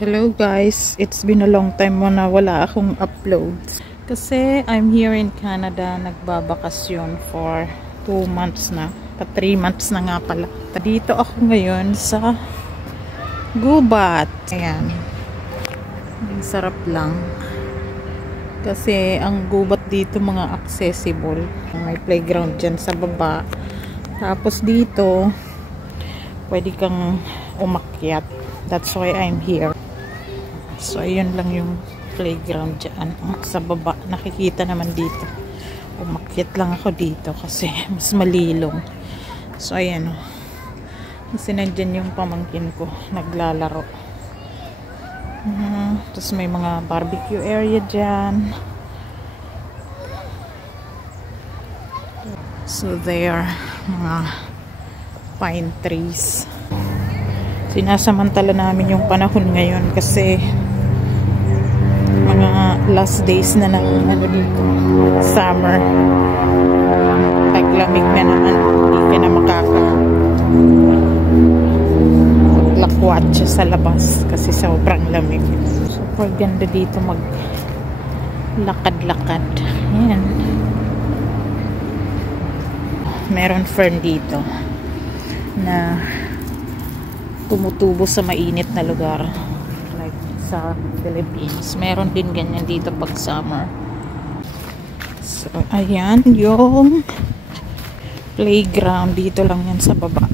Hello guys, it's been a long time mo na wala akong uploads. Kasi I'm here in Canada, nagbabakasyon for 2 months na. 3 months na nga pala. Dito ako ngayon sa Gubat. Ayan. Ang sarap lang. Kasi ang Gubat dito mga accessible. May playground dyan sa baba. Tapos dito, pwede kang umakyat. That's why I'm here. So, ayun lang yung playground dyan. Sa baba, nakikita naman dito. Umakyat lang ako dito kasi mas malilong. So, ayan o. Kasi nandyan yung pamangkin ko. Naglalaro. Tapos may mga barbecue area dyan. So, there. Mga pine trees. Sinasamantala namin yung panahon ngayon kasi mga last days na ng dito, summer. Taglamig na naman, hindi ka na maglakwatsa sa labas kasi sobrang lamig. Super ganda dito maglakad-lakad. Ayan. Meron fern dito na tumutubo sa mainit na lugar like sa Philippines. Meron din ganyan dito pag summer. So, ayan yung playground. Dito lang yan sa baba.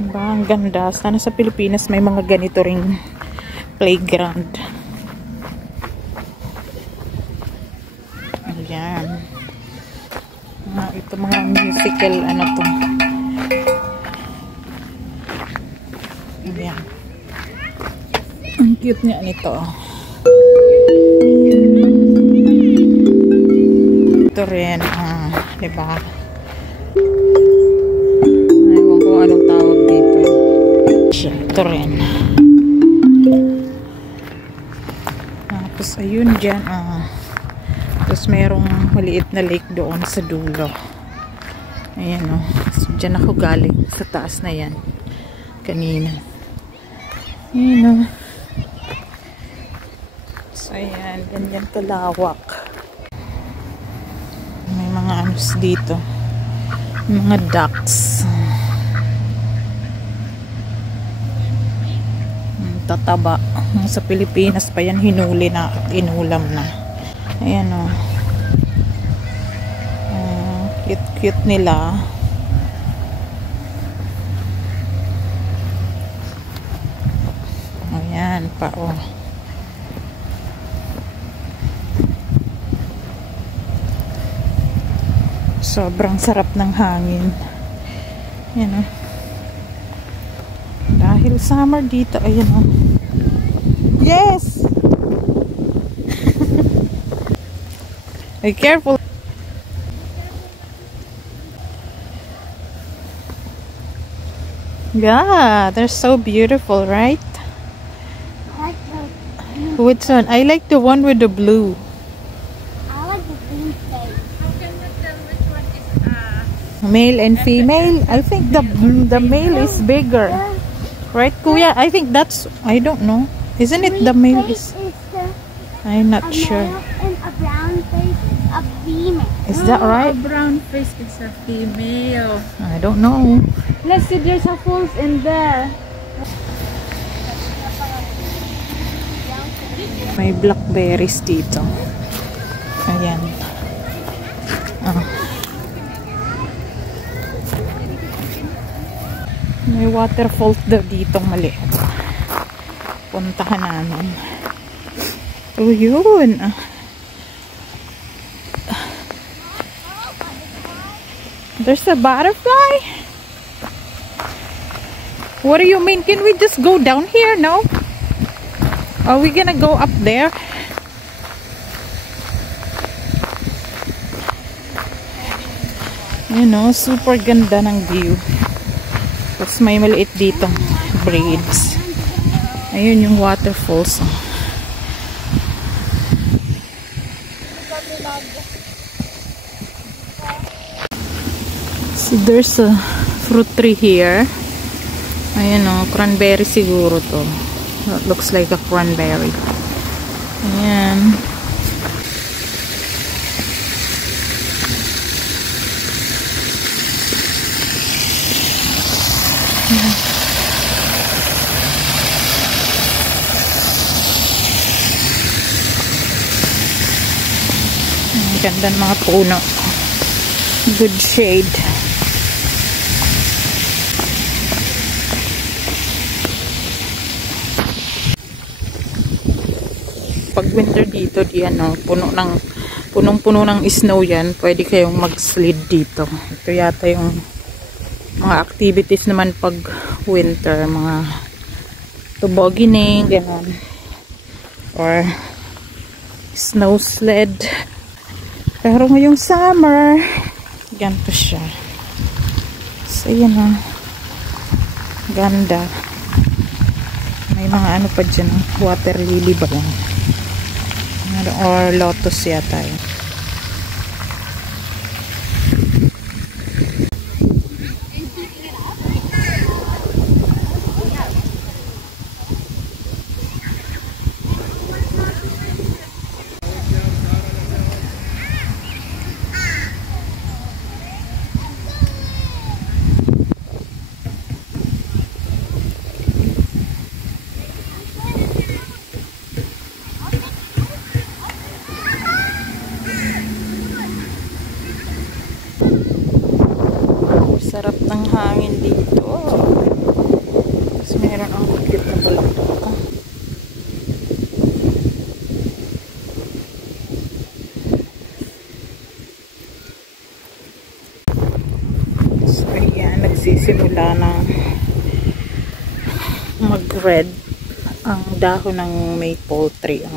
Diba? Ang ganda. Sana sa Pilipinas may mga ganito ring playground. Ayan. Ito mga musical ano to. Ayan. Ang cute niya nito. Ito rin, diba? Ewan ko anong tawag dito. Ito rin. Tapos ayun dyan, tapos merong maliit na lake doon sa dulo. Ayan o. So, dyan ako galing sa taas na yan. Kanina. Ayan o. So, ayan. Ganyan kalawak. May mga anos dito. Mga ducks. Tataba. Sa Pilipinas pa yan hinuli na at inulam na. Ayan o. Cute nila. Ayan pa o. Sobrang sarap ng hangin. Ayan o. Dahil summer dito. Ayan o. Yes! Be careful. Yeah, they're so beautiful, right? I like the blue. Which one? I like the one with the blue. I like the green face. How can you tell which one is Male and female? I think the male is bigger. Right, Kuya? I think that's, I don't know. Isn't it the male is? I'm not sure. And a brown face is a female. Is that right? A brown face is a female. I don't know. Let's see, there's a falls in there. May blackberries dito. Ayan. May waterfall dito maliit. Puntahan namin. Oh, yun. There's a butterfly. What do you mean? Can we just go down here? No? Are we gonna go up there? You know, super ganda ng view. Tapos may maliit ditong braids. Ayun yung waterfalls. So there's a fruit tree here. Ayan o, cranberry siguro to. That looks like a cranberry. Ayan. Ang ganda ng mga puno. Good shade. Pag winter dito, diyan no, punong-puno ng snow yan. Pwede kayong mag-slid dito. Ito yata yung mga activities naman pag winter, mga tobogganing, gano'n. Or snow sled. Pero ngayong summer, ganito siya. So, yan o. Ganda. May mga ano pa dyan, water lily ba yan? Or lotus yata yun. Sarap ng hangin dito. Tapos meron ang kutlit na bulaklak. So yan, nagsisimula ng mag-red ang dahon ng maple tree.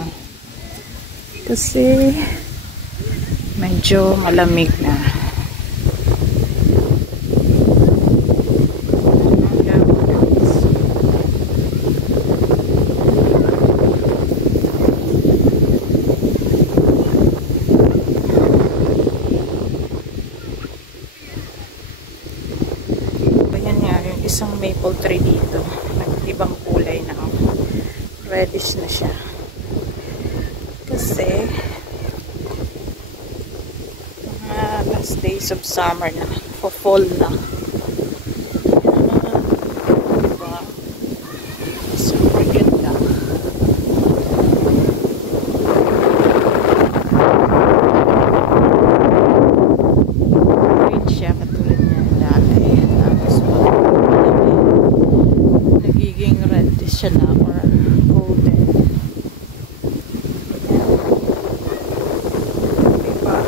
Kasi medyo malamig na. Isang maple tree dito, nag-ibang kulay na, reddish na siya kasi last days of summer na, fall na. Diba? Super ganda. Green siya katulad niya dati, tapos siya na or golden. Diba?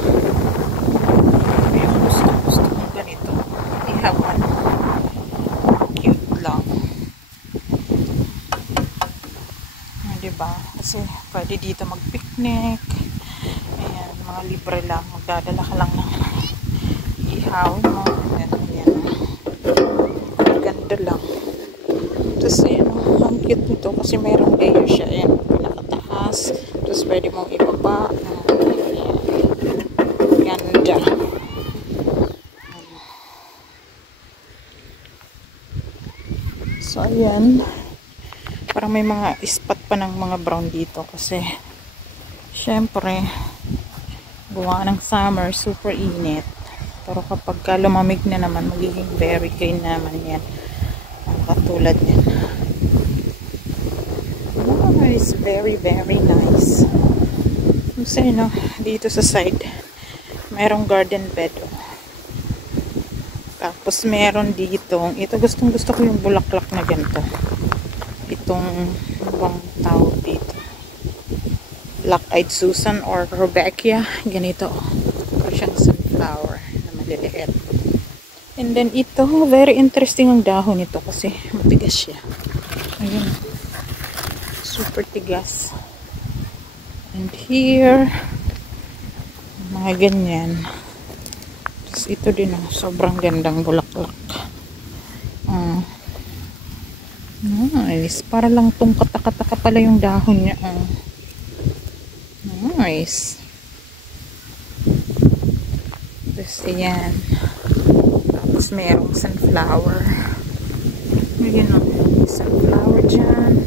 Yung gusto kong ganito. Ihawan. Cute lang. Diba? Kasi pwede dito mag-picnic. Ayan, mga libre lang. Magdadala ka lang ng ihaw mo. Ayan. Ganda lang. Tapos ayan, ang cute nito kasi mayroong layer siya. Ayan, pinakataas. Tapos pwede mong ibaba. Ayan. Ganda. So ayan. Parang may mga spot pa ng mga brown dito. Kasi syempre gawa ng summer, super init. Pero kapag lumamig na naman, magiging very green naman yan. Katulad yan. Oh, it's very nice. Kasi no, dito sa side merong garden bed. Tapos meron dito, ito gustong gusto ko yung bulaklak na ganito. Itong bang tawag dito, Black-eyed Susan or Rudbeckia, ganito. Pero siyang sunflower na maliliit. And then ito, very interesting ang dahon nito kasi matigas siya. Ayun. Super tigas. And here, mga ganyan. Tapos ito din, sobrang gandang bulaklak. Nice. Para lang tong katakataka pala yung dahon niya. Nice. Tapos ayan. Tapos merong sunflower. Ayan o, sunflower dyan.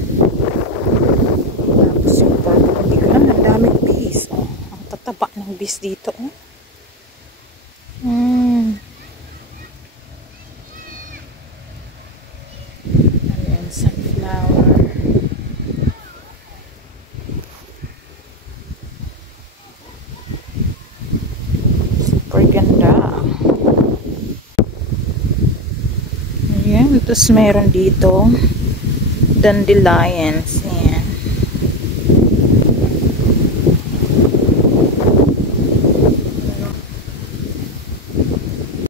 Tapos yung purple. Hindi ko lang, ang daming bees. Oh, ang tataba ng bees dito. Oh. Ayan, sunflower. Super ganda. Ayan, tapos meron dito dandelions.